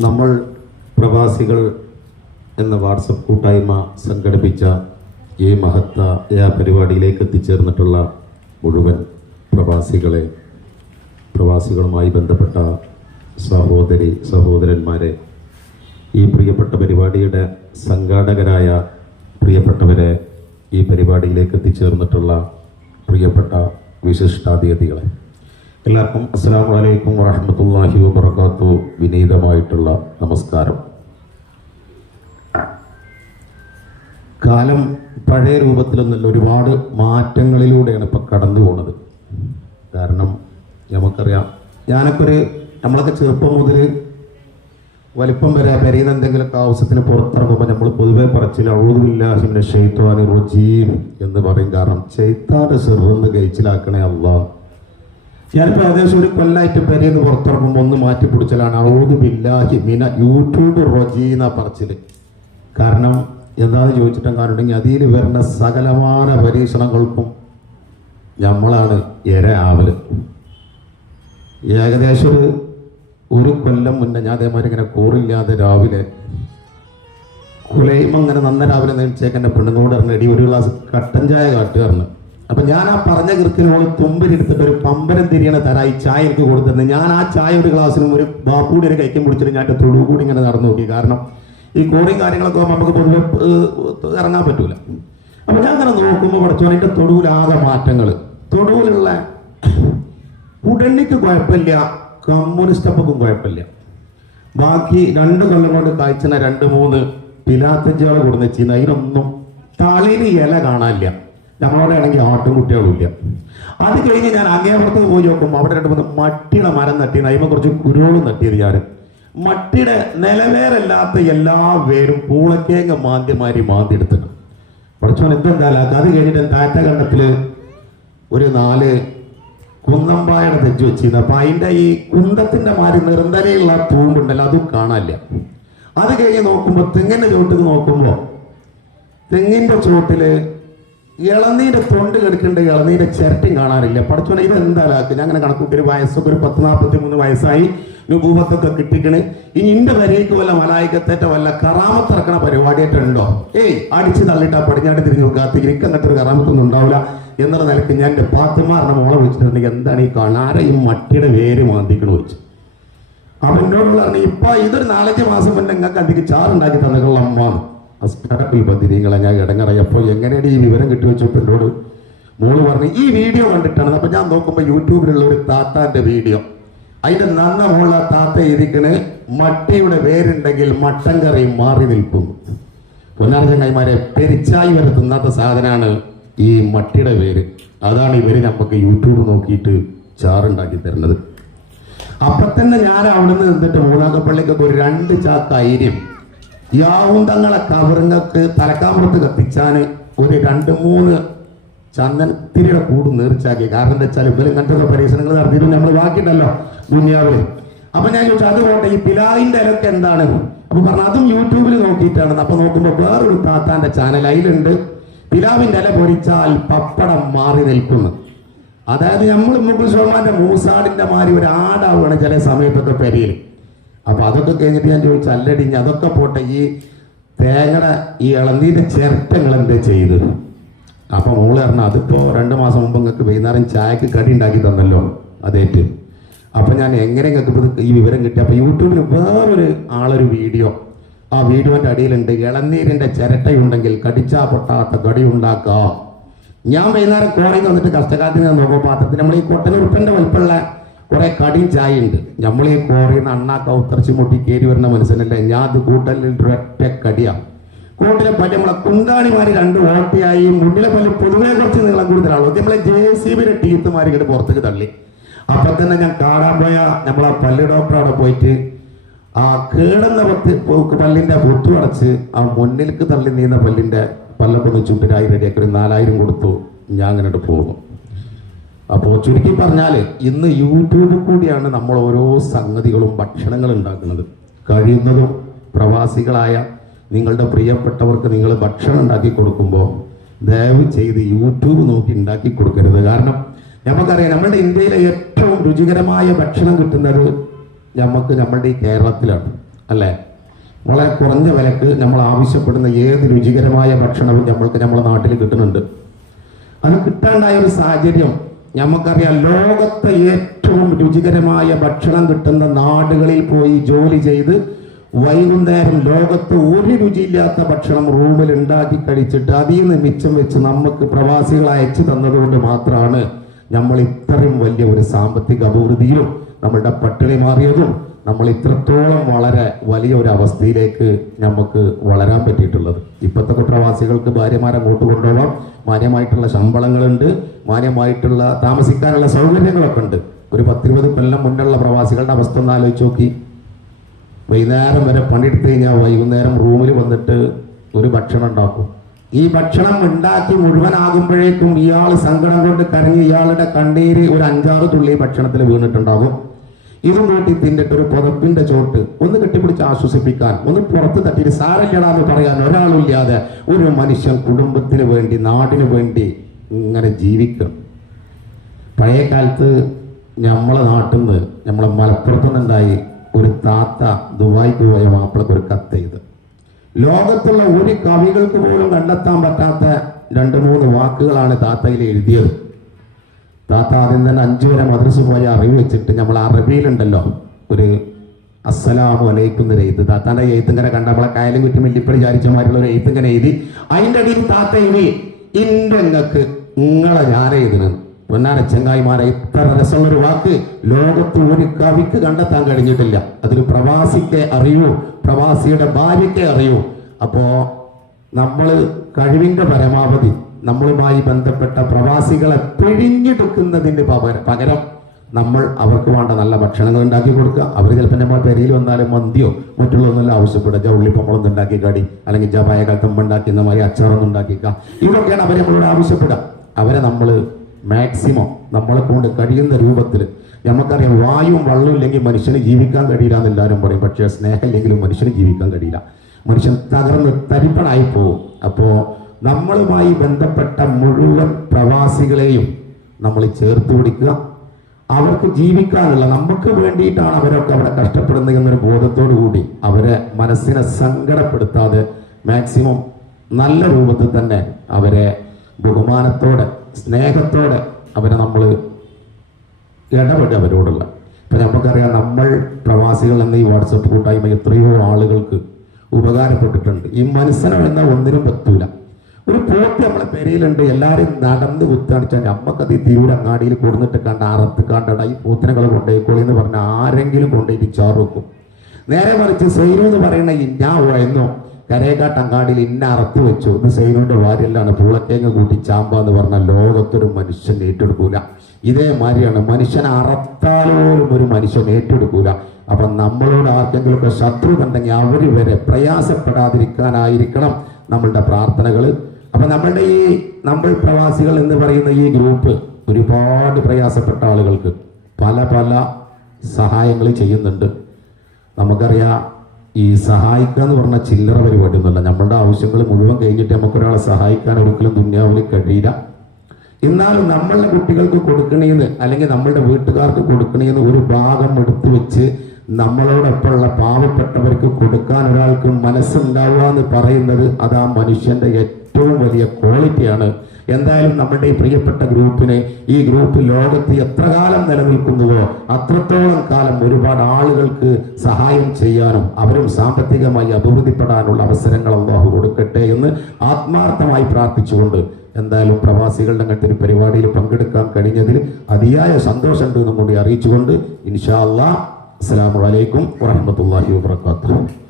നമ്മൾ പ്രവാസികൾ എന്ന വാട്സപ്പ് കൂട്ടായ്മ സംഘടിപ്പിച്ച ഈ മഹത്തായ പരിപാടിയിലേക്ക് എത്തിച്ചേർന്നിട്ടുള്ള മുഴുവൻ പ്രവാസികളെ പ്രവാസികളുമായി ബന്ധപ്പെട്ട സഹോദരി സഹോദരന്മാരെ ഈ പ്രിയപ്പെട്ട പരിപാടിയുടെ സംഘാടകരായ പ്രിയപ്പെട്ടവരെ ഈ പരിപാടിയിലേക്ക് എത്തിച്ചേർന്നിട്ടുള്ള പ്രിയപ്പെട്ട വിശിഷ്ടാതിഥികളെ. എല്ലാവർക്കും അസ്സാം വലൈക്കും വറഹമത്തല്ലാഹി വബർക്കാത്തു വിനീതമായിട്ടുള്ള നമസ്കാരം. കാലം പഴയ രൂപത്തിലൊന്നല്ല ഒരുപാട് മാറ്റങ്ങളിലൂടെയാണ് ഇപ്പം കടന്നു പോണത്. കാരണം നമുക്കറിയാം ഞാനൊക്കെ ഒരു നമ്മളൊക്കെ ചെറുപ്പം മുതൽ വലിപ്പം വരെ പെരയുന്ന എന്തെങ്കിലുമൊക്കെ ആവശ്യത്തിന് പുറത്തിറങ്ങുമ്പോൾ നമ്മൾ പൊതുവെ പറച്ചിൽ അഴുതില്ലാഹിമിനെ ഷെയ്ത്താനി റജീം എന്ന് പറയും. കാരണം ചെയ്ത്താന്റെ ചെറുന്ന് കഴിച്ചിലാക്കണേ അള്ളാഹ്. ഞാനിപ്പോൾ ഏകദേശം ഒരു കൊല്ലായിട്ട് പെരേന്ന് പുറത്തിറങ്ങുമ്പോൾ ഒന്ന് മാറ്റി പിടിച്ചലാണ്. ഔദുബില്ലാഹി ബില്ലാഹി മിന യൂട്യൂബ് റൊജീന പറച്ചിൽ. കാരണം എന്താന്ന് ചോദിച്ചിട്ടും കാരണമുണ്ടെങ്കിൽ അതിൽ വരുന്ന സകലമാന പരീക്ഷണങ്ങൾക്കും നമ്മളാണ് ഇര ആവൽ. ഏകദേശം ഒരു ഒരു കൊല്ലം മുന്നേ ഞാൻ അതേമാതിരി ഇങ്ങനെ കൂറില്ലാതെ രാവിലെ കുലയും അങ്ങനെ നന്ന രാവിലെ നേടിച്ചേക്കെന്റെ പെണ്ണുങ്ങളോട് ഇറങ്ങി ഒരു ഗ്ലാസ് കട്ടൻ ചായ കാട്ടുകാരന്. അപ്പൊ ഞാൻ ആ പറഞ്ഞ കൃത്യനോട് തുമ്പിനെടുത്തിട്ട് ഒരു പമ്പരം തിരിയണ തരായി ചായ എനിക്ക് കൊടുത്തിരുന്നത് ഞാൻ ആ ചായ ഒരു ഗ്ലാസ്സിനും ഒരു ബാപ്പൂടി ഒരു കൈക്കും പിടിച്ചിട്ട് ഞാൻ തൊടു കൂടി ഇങ്ങനെ നടന്നു നോക്കി. കാരണം ഈ കോറിയും കാര്യങ്ങളൊക്കെ നമുക്ക് പൊതുവെ ഇറങ്ങാൻ പറ്റൂല. അപ്പൊ ഞാൻ അങ്ങനെ നോക്കുമ്പോൾ പഠിച്ചോ എന്റെ തൊടുവിലാകെ മാറ്റങ്ങൾ തൊടുവിലുള്ള ഉടണിക്ക് കുഴപ്പമില്ല. കമ്മ്യൂണിസ്റ്റ് അപ്പക്കും കുഴപ്പമില്ല. ബാക്കി രണ്ട് കൊല്ലം കൊണ്ട് കായ്ച്ചന രണ്ട് മൂന്ന് പിലാത്തഞ്ചുകളെ കൊടുന്ന് വെച്ചിരുന്ന. അതിനൊന്നും തളിന് ഇല കാണാനില്ല. നമ്മളവിടെ ആണെങ്കിൽ ആട്ടുംകുട്ടികളും ഇല്ല. അത് കഴിഞ്ഞ് ഞാൻ അങ്ങേപ്പുറത്ത് പോയി നോക്കുമ്പോൾ അവിടെ രണ്ടു മൂന്ന് മട്ടിയുടെ മരം നട്ടിയത് അതിമ കുറച്ച് കുരുവോളും നട്ടിയത് ഞാൻ മട്ടിയുടെ നിലവേരല്ലാത്ത എല്ലാ വേരും പൂളക്കേങ്ങ മാന്തിമാരി മാന്തി എടുത്തിട്ട് കുറച്ചോൻ എന്തെന്താ അത് കഴിഞ്ഞിട്ട് താറ്റ കണ്ടത്തിൽ ഒരു നാല് കുന്നമ്പായുടെ തെച്ച് വെച്ചിരുന്നു. അപ്പൊ അതിന്റെ ഈ കുന്തത്തിന്റെ മാതിരി നിറന്തരയുള്ള തൂമ്പുണ്ടല്ലോ അതും കാണാനില്ല. അത് കഴിഞ്ഞ് നോക്കുമ്പോ തെങ്ങിന്റെ ചോട്ടിൽ നോക്കുമ്പോ തെങ്ങിന്റെ ചോട്ടിൽ ഇളനീന്റെ തൊണ്ട് എടുക്കേണ്ട ഇളനീര് ചിരട്ടി കാണാറില്ല പഠിച്ചോനെ ഇത് എന്തായാലും ഞാൻ അങ്ങനെ കണക്കൂട്ടി ഒരു വയസ്സൊക്കെ ഒരു പത്ത് നാൽപ്പത്തി മൂന്ന് വയസ്സായി രൂപത്തൊക്കെ കിട്ടിക്കണ്. ഇനി ഇന്റെ വരേക്ക് വല്ല മലായിക്കത്തേറ്റ വല്ല കറാമത്തിറക്കണ പരിപാടിയായിട്ടുണ്ടോ ഏയ് അടിച്ച് തള്ളിട്ടാ പടിഞ്ഞാട്ട് തിരിഞ്ഞു നോക്കാത്ത എനിക്ക് അങ്ങനത്തെ ഒരു കറാമത്തൊന്നും ഉണ്ടാവില്ല എന്നുള്ള നിലയ്ക്ക് ഞാൻ എന്റെ പാത്തുമാറിന്റെ മോളെ വിളിച്ചിട്ടുണ്ടെങ്കിൽ എന്താണ് ഈ കാണാര ഈ മട്ടിയുടെ വേര് മാന്തിക്കണ വെച്ച്? പറഞ്ഞു ഇപ്പൊ ഇതൊരു നാലഞ്ച് മാസം മുന്നേ നിങ്ങൾക്ക് അതിക്ക് ചാറുണ്ടാക്കി തന്നിട്ടുള്ള അമ്മാണ്. അസ്കരപ്പിൽ നിങ്ങളെ ഞാൻ ഇടങ്ങറായി. അപ്പോൾ എങ്ങനെയാണ് ഈ വിവരം കിട്ടി വെച്ചപ്പോൾ എന്നോട് മോൾ പറഞ്ഞു ഈ വീഡിയോ കണ്ടിട്ടാണ്. അപ്പൊ ഞാൻ നോക്കുമ്പോൾ യൂട്യൂബിലുള്ള ഒരു താത്താന്റെ വീഡിയോ. അതിന്റെ നന്ന മോള താത്ത ഇരിക്കണ്. മട്ടിയുടെ വേരുണ്ടെങ്കിൽ മട്ടൻ കറി മാറി നിൽക്കും. പൊന്നാർജൻ കൈമാരെ പെരിച്ചായി വരെ തിന്നാത്ത സാധനമാണ് ഈ മട്ടിയുടെ വേര്. അതാണ് ഇവർ നമുക്ക് യൂട്യൂബ് നോക്കിയിട്ട് ചാറുണ്ടാക്കി തരുന്നത്. അപ്പൊ തന്നെ ഞാൻ അവിടുന്ന് നിന്നിട്ട് മൂന്നാക്കപ്പള്ളിക്കൊക്കെ ഒരു രണ്ട് ചാത്ത ഐര്യം യാവുന്തങ്ങളെ കവറുങ്ങൾക്ക് തലക്കാമ്പുറത്ത് കത്തിച്ചാന് ഒരു രണ്ട് മൂന്ന് ചന്ദനത്തിരിയുടെ കൂട് നേർച്ചാക്കി കാരണം എന്താ വെച്ചാൽ ഇവരും കണ്ടുള്ള പരീക്ഷണങ്ങൾ നടത്തിയിട്ട് നമ്മൾ ബാക്കിയിട്ടല്ലോ ദുനിയാവിൽ. അപ്പൊ ഞാൻ ചോദിച്ചു അത് പോട്ടെ ഈ പിലാവിന്റെ ഇലക്ക് എന്താണ്? അപ്പൊ പറഞ്ഞു അതും യൂട്യൂബിൽ നോക്കിയിട്ടാണ് അപ്പൊ നോക്കുമ്പോൾ വേറൊരു താത്താന്റെ ചാനൽ അതിലുണ്ട്. പിലാവിന്റെ ഇല പൊരിച്ചാൽ പപ്പടം മാറി നിൽക്കുന്നു. അതായത് നമ്മൾ മുഗൾ ശോമാന്റെ മൂസാടിന്റെ മാതിരി ഒരു ആടാവുകയാണ് ചില സമയത്തൊക്കെ പെരിയിൽ അപ്പൊ അതൊക്കെ കഴിഞ്ഞിട്ട് ഞാൻ ചോദിച്ചു അല്ലടി ഇനി അതൊക്കെ പോട്ടെ ഈ തേങ്ങയുടെ ഈ ഇളനീന്റെ ചിരട്ടങ്ങൾ എന്താ ചെയ്ത് അപ്പൊ മോൾ പറഞ്ഞു അതിപ്പോ രണ്ടു മാസം മുമ്പ് നിങ്ങൾക്ക് വൈകുന്നേരം ചായക്ക് കടി ഉണ്ടാക്കി തന്നല്ലോ അതേറ്റ്. അപ്പൊ ഞാൻ എങ്ങനെ നിങ്ങൾക്ക് ഈ വിവരം കിട്ടി? അപ്പൊ യൂട്യൂബിൽ വേറൊരു ആളൊരു വീഡിയോ ആ വീഡിയോന്റെ അടിയിലുണ്ട് ഇളനീരിന്റെ ചിരട്ടയുണ്ടെങ്കിൽ കടിച്ചാ പൊട്ടാത്ത കടി ഉണ്ടാക്ക. ഞാൻ വൈകുന്നേരം കോടതി വന്നിട്ട് കഷ്ടകാലത്തിന് നോക്കുമ്പോൾ പാത്രത്തിൽ നമ്മൾ ഈ കൊട്ടനുറുപ്പന്റെ വലിപ്പമുള്ള കുറെ കടിയും ചായ ഉണ്ട്. നമ്മൾ ഈ കോറിന്ന് നിന്ന് അണ്ണാക്ക ഉത്തർച്ചി മുട്ടി കയറി വരുന്ന മനുഷ്യനല്ലേ? ഞാൻ അത് കൂട്ടലിൽ ഒറ്റ കടിയാ. കൂട്ടിലെ പറ്റി നമ്മളെ കുന്താണിമാര് രണ്ട് ഓട്ടിയായി. മുന്നിലെ പല്ല് പൊതുവെ കുറച്ച് നീളം കൂടുതലാണ് നമ്മളെ ജെ സി ബിയുടെ ടീത്തുമാര് ഇങ്ങോട്ട് പുറത്തേക്ക് തള്ളി. അപ്പൊ തന്നെ ഞാൻ കാണാൻ പോയ നമ്മളെ പല്ല് ഡോക്ടർ അവിടെ പോയിട്ട് ആ കേടുന്ന പത്ത് പല്ലിന്റെ പൊത്തു അടച്ച് ആ മുന്നിലേക്ക് തള്ളി നീന്ന പല്ലിന്റെ പല്ലൊക്കെ ഒന്ന് ചുണ്ടിനായി റെഡിയാക്കി ഒരു നാലായിരം കൊടുത്തു. ഞാൻ അങ്ങനെ പോകുന്നു അപ്പോൾ ചുരുക്കി പറഞ്ഞാൽ ഇന്ന് യൂട്യൂബിൽ കൂടിയാണ് നമ്മൾ ഓരോ സംഗതികളും ഭക്ഷണങ്ങളും ഉണ്ടാക്കുന്നത്. കഴിയുന്നതും പ്രവാസികളായ നിങ്ങളുടെ പ്രിയപ്പെട്ടവർക്ക് നിങ്ങൾ ഭക്ഷണം ഉണ്ടാക്കി കൊടുക്കുമ്പോൾ ദയവ് ചെയ്ത് യൂട്യൂബ് നോക്കി ഉണ്ടാക്കി കൊടുക്കരുത്. കാരണം നമുക്കറിയാം നമ്മുടെ ഇന്ത്യയിലെ ഏറ്റവും രുചികരമായ ഭക്ഷണം കിട്ടുന്നത് നമുക്ക് നമ്മുടെ ഈ കേരളത്തിലാണ് അല്ലേ? വളരെ കുറഞ്ഞ വിലക്ക് നമ്മൾ ആവശ്യപ്പെടുന്ന ഏത് രുചികരമായ ഭക്ഷണവും നമ്മൾക്ക് നമ്മുടെ നാട്ടിൽ കിട്ടുന്നുണ്ട്. അത് കിട്ടാണ്ടായ ഒരു സാഹചര്യം നമുക്കറിയാം ലോകത്തെ ഏറ്റവും രുചികരമായ ഭക്ഷണം കിട്ടുന്ന നാടുകളിൽ പോയി ജോലി ചെയ്ത് വൈകുന്നേരം ലോകത്ത് ഒരു രുചിയില്ലാത്ത ഭക്ഷണം റൂമിൽ ഉണ്ടാക്കി കഴിച്ചിട്ട് അതിൽ നിന്ന് മിച്ചം വെച്ച് നമുക്ക് പ്രവാസികൾ അയച്ചു തന്നതുകൊണ്ട് മാത്രമാണ് നമ്മൾ ഇത്രയും വലിയ ഒരു സാമ്പത്തിക അഭിവൃദ്ധിയിലും നമ്മളുടെ പട്ടിണി മാറിയതും നമ്മൾ ഇത്രത്തോളം വളരെ വലിയ ഒരു അവസ്ഥയിലേക്ക് നമുക്ക് വളരാൻ പറ്റിയിട്ടുള്ളത്. ഇപ്പോഴത്തെ കുട്ടവാസികൾക്ക് ഭാര്യമാരെ അങ്ങോട്ട് കൊണ്ടുപോകാം. മാന്യമായിട്ടുള്ള ശമ്പളങ്ങളുണ്ട്. മാന്യമായിട്ടുള്ള താമസിക്കാനുള്ള സൗകര്യങ്ങളൊക്കെ ഉണ്ട്. ഒരു പത്തിരുപത് കൊല്ലം മുന്നുള്ള പ്രവാസികളുടെ അവസ്ഥ ഒന്ന് ആലോചിച്ച് നോക്കി. വൈകുന്നേരം വരെ പണിയെടുത്ത് കഴിഞ്ഞാൽ വൈകുന്നേരം റൂമിൽ വന്നിട്ട് ഒരു ഭക്ഷണം ഉണ്ടാക്കും. ഈ ഭക്ഷണം ഉണ്ടാക്കി മുഴുവനാകുമ്പോഴേക്കും ഇയാൾ സങ്കടം കൊണ്ട് കരഞ്ഞ് ഇയാളുടെ കണ്ണീര് ഒരു അഞ്ചാറ് തുള്ളി ഭക്ഷണത്തിൽ വീണിട്ടുണ്ടാകും. ഇതും നാട്ടിൽ തിന്നിട്ട് ഒരു പുതപ്പിന്റെ ചോട്ട് ഒന്ന് കെട്ടിപ്പിടിച്ച് ആശ്വസിപ്പിക്കാൻ ഒന്ന് പുറത്ത് തട്ടിയിട്ട് സാരല്ലടാന്ന് പറയാൻ ഒരാളില്ലാതെ ഒരു മനുഷ്യൻ കുടുംബത്തിന് വേണ്ടി നാടിന് വേണ്ടി ഇങ്ങനെ ജീവിക്കണം പഴയ കാലത്ത് നമ്മളെ നാട്ടിൽ നിന്ന് നമ്മളെ മലപ്പുറത്തു നിന്നുണ്ടായി ഒരു താത്ത ദുബായിക്ക് പോയ മാപ്പിളക്ക് ഒരു കത്ത് ചെയ്ത് ലോകത്തുള്ള ഒരു കവികൾക്ക് പോലും കണ്ടെത്താൻ പറ്റാത്ത രണ്ട് മൂന്ന് വാക്കുകളാണ് താത്തയിൽ എഴുതിയത്. താത്ത ആദ്യം തന്നെ അഞ്ചു വരെ മദ്രസ പോയ അറിവ് വെച്ചിട്ട് നമ്മൾ അറബിയിലുണ്ടല്ലോ. ഒരു അസ്സലാമു അലൈക്കും ഒരു എഴുത്ത് എഴുത്തിങ്ങനെ കണ്ട നമ്മളെ കായലും കുറ്റി മില്ലിപ്പടി ചാരിച്ചമാരുള്ള ഒരു എഴുത്തിങ്ങനെ എഴുതി. അതിന്റെ അടിയിൽ താത്ത എഴുതി ഇന്റെ നിങ്ങൾക്ക് നിങ്ങളെ ഞാൻ എഴുതുന്നത് പൊന്നാര ചെങ്ങായിമാരെ ഇത്ര രസമുള്ളൊരു വാക്ക് ലോകത്ത് ഒരു കവിക്ക് കണ്ടെത്താൻ കഴിഞ്ഞിട്ടില്ല. അതൊരു പ്രവാസിക്ക് അറിയൂ പ്രവാസിയുടെ ഭാര്യയ്ക്ക് അറിയൂ. അപ്പോ നമ്മൾ കഴിവിന്റെ പരമാവധി നമ്മളുമായി ബന്ധപ്പെട്ട പ്രവാസികളെ പിഴിഞ്ഞെടുക്കുന്നതിന് പകരം നമ്മൾ അവർക്ക് വേണ്ട നല്ല ഭക്ഷണങ്ങൾ ഉണ്ടാക്കി കൊടുക്കുക. അവർ ചിലപ്പോൾ നമ്മൾ പെരയിൽ വന്നാലും മന്തിയോ മറ്റുള്ളതൊന്നുമല്ല ആവശ്യപ്പെടുക. ജ ഉള്ളിപ്പമ്മളൊന്നും ഉണ്ടാക്കി കാടി. അല്ലെങ്കിൽ ജ പായ കൽക്കമ്പ ഉണ്ടാക്കുന്ന മാതിരി അച്ചാറൊന്നും ഉണ്ടാക്കിക്ക ഇതൊക്കെയാണ് അവർ നമ്മളോട് ആവശ്യപ്പെടുക. അവരെ നമ്മൾ മാക്സിമം നമ്മളെ കൊണ്ട് കഴിയുന്ന രൂപത്തിൽ നമുക്കറിയാം വായുവും വെള്ളവും ഇല്ലെങ്കിൽ മനുഷ്യന് ജീവിക്കാൻ കഴിയില്ല എന്ന് എല്ലാവരും പറയും. പക്ഷേ സ്നേഹം ഇല്ലെങ്കിലും മനുഷ്യന് ജീവിക്കാൻ കഴിയില്ല. മനുഷ്യൻ തകർന്ന് തരിപ്പണായി പോകും അപ്പോൾ നമ്മളുമായി ബന്ധപ്പെട്ട മുഴുവൻ പ്രവാസികളെയും നമ്മൾ ചേർത്ത് പിടിക്കുക. അവർക്ക് ജീവിക്കാനുള്ള നമുക്ക് വേണ്ടിയിട്ടാണ് അവരൊക്കെ അവിടെ കഷ്ടപ്പെടുന്നത് എന്നൊരു ബോധത്തോടു കൂടി അവരെ മനസ്സിനെ സങ്കടപ്പെടുത്താതെ മാക്സിമം നല്ല രൂപത്തിൽ തന്നെ അവരെ ബഹുമാനത്തോടെ സ്നേഹത്തോടെ അവരെ നമ്മൾ ഇടപെടുക അവരോടുള്ള. ഇപ്പം നമുക്കറിയാം നമ്മൾ പ്രവാസികൾ എന്ന ഈ വാട്സപ്പ് കൂട്ടായ്മ എത്രയോ ആളുകൾക്ക് ഉപകാരപ്പെട്ടിട്ടുണ്ട്. ഈ മനസ്സിനെ എന്ന ഒന്നിനും പറ്റൂല. പോത്ത് നമ്മളെ പെരയിലുണ്ട് എല്ലാവരും നടന്ന് കുത്താണിച്ചാൽ നമ്മക്കത് ഈ തിരൂരങ്ങാടിയിൽ കൊടുന്നിട്ട് കണ്ട അറത്ത് കണ്ടട ഈ പോത്തിനകൾ കൊണ്ടുപോയിക്കോളി എന്ന് പറഞ്ഞ ആരെങ്കിലും കൊണ്ടുപോയിട്ട് വെക്കും. നേരെ മറിച്ച് സൈനു എന്ന് പറയുന്ന ഈ ഞാൻ വയന്നോ കരേക്കാട്ട് അങ്ങാടിയിൽ ഇന്ന അറത്ത് വെച്ചു. ഇത് സൈനുവിന്റെ വാര്യല്ലാണ്. പൂളത്തേങ്ങ കൂട്ടി ചാമ്പ എന്ന് പറഞ്ഞ ലോകത്തൊരു മനുഷ്യൻ ഏറ്റെടുക്കൂല. ഇതേമാതിരിയാണ് മനുഷ്യൻ അറത്താലോലും ഒരു മനുഷ്യൻ ഏറ്റെടുക്കൂല. അപ്പൊ നമ്മളോട് ആർക്കെങ്കിലുമൊക്കെ ശത്രു കണ്ടെങ്കിൽ അവർ വരെ പ്രയാസപ്പെടാതിരിക്കാനായിരിക്കണം നമ്മളുടെ പ്രാർത്ഥനകൾ അപ്പൊ നമ്മളുടെ ഈ നമ്മൾ പ്രവാസികൾ എന്ന് പറയുന്ന ഈ ഗ്രൂപ്പ് ഒരുപാട് പ്രയാസപ്പെട്ട ആളുകൾക്ക് പല പല സഹായങ്ങൾ ചെയ്യുന്നുണ്ട്. നമുക്കറിയാം ഈ സഹായിക്കുക എന്ന് പറഞ്ഞാൽ ചില്ലറ പരിപാടി ഒന്നുമല്ല. നമ്മളുടെ ആവശ്യങ്ങൾ മുഴുവൻ കഴിഞ്ഞിട്ട് നമുക്കൊരാളെ സഹായിക്കാൻ ഒരിക്കലും ദുന്യാവിൽ കഴിയില്ല. എന്നാലും നമ്മളുടെ കുട്ടികൾക്ക് കൊടുക്കണേന്ന് അല്ലെങ്കിൽ നമ്മളുടെ വീട്ടുകാർക്ക് കൊടുക്കണേന്ന് ഒരു ഭാഗം എടുത്തു വെച്ച് നമ്മളോടൊപ്പമുള്ള പാവപ്പെട്ടവർക്ക് കൊടുക്കാൻ ഒരാൾക്ക് മനസ്സുണ്ടാവുക എന്ന് പറയുന്നത് അത് ആ ഏറ്റവും വലിയ ക്വാളിറ്റിയാണ്. എന്തായാലും നമ്മുടെ ഈ പ്രിയപ്പെട്ട ഗ്രൂപ്പിനെ ഈ ഗ്രൂപ്പ് ലോകത്ത് എത്ര കാലം നിലനിൽക്കുന്നുവോ അത്രത്തോളം കാലം ഒരുപാട് ആളുകൾക്ക് സഹായം ചെയ്യാനും അവരും സാമ്പത്തികമായി അഭിവൃദ്ധിപ്പെടാനുള്ള അവസരങ്ങൾ അള്ളാഹു കൊടുക്കട്ടെ എന്ന് ആത്മാർത്ഥമായി പ്രാർത്ഥിച്ചുകൊണ്ട് എന്തായാലും പ്രവാസികളുടെ അങ്ങനത്തെ ഒരു പരിപാടിയിൽ പങ്കെടുക്കാൻ കഴിഞ്ഞതിൽ അതിയായ സന്തോഷമുണ്ട് എന്നും കൂടി അറിയിച്ചുകൊണ്ട് ഇൻഷാ അല്ലാ അസ്സലാമു അലൈക്കും വറഹ്മത്തുള്ളാഹി വബറകാതുഹു.